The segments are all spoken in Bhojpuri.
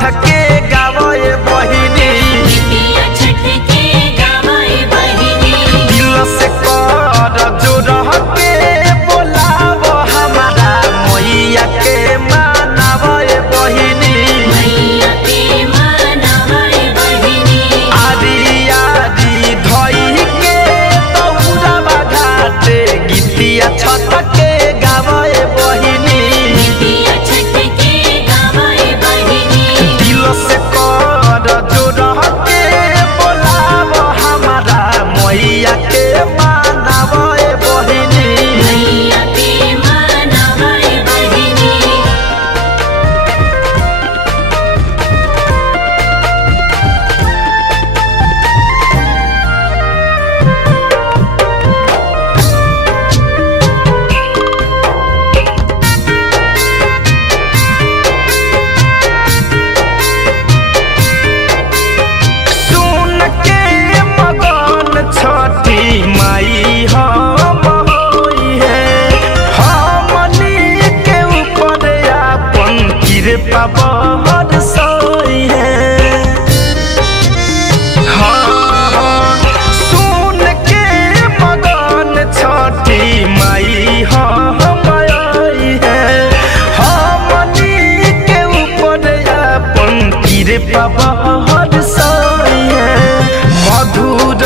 छठ के गावे बहिनी गीतिया छठ के गावे बहिनी दिल से कर जो रह के बोलाव हमारा मैया के मानवे बहिनी मैया के मानवे बहिनी आदि आदि धई के दौड़ावा घाटे गीतिया छठ के गावे बहिनी गीतिया छठ के गावे बहिनी दिल से कर जो रह के बोलाव हमारा मैया के मानवे बहिनी मैया के मानवे बहिनी सुन के मगन छठी माई हम होई है हमनी के ऊपर अपन कृपा बरसई है हाँ सुन के मगन छठी माई हम आई है हमनी के ऊपर अपन कृपा बरसई है मधुर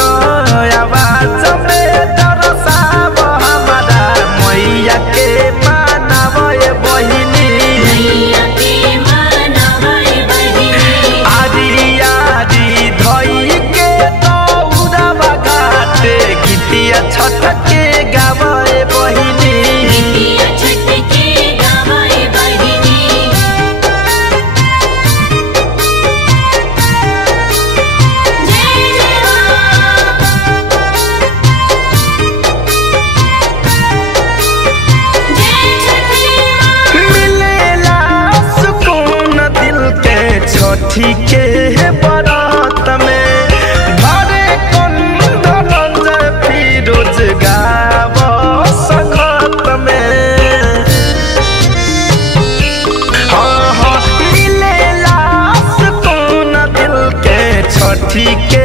आवाज में दरसाव हमारा मैया के मानवे बहिनी मैया के मानवे बहिनी आदि आदि धई के दौड़ावा घाटे गीतिया छठ के गावे बहिनी गीतिया छठ के गावे बहिनी जय जय मां जय छठी मां मिलेला सुकून दिल के छठी के बरात में घरे कंदन फिरोज गाव संगत में हाँ हाँ मिलेला सुकून दिल के छठी के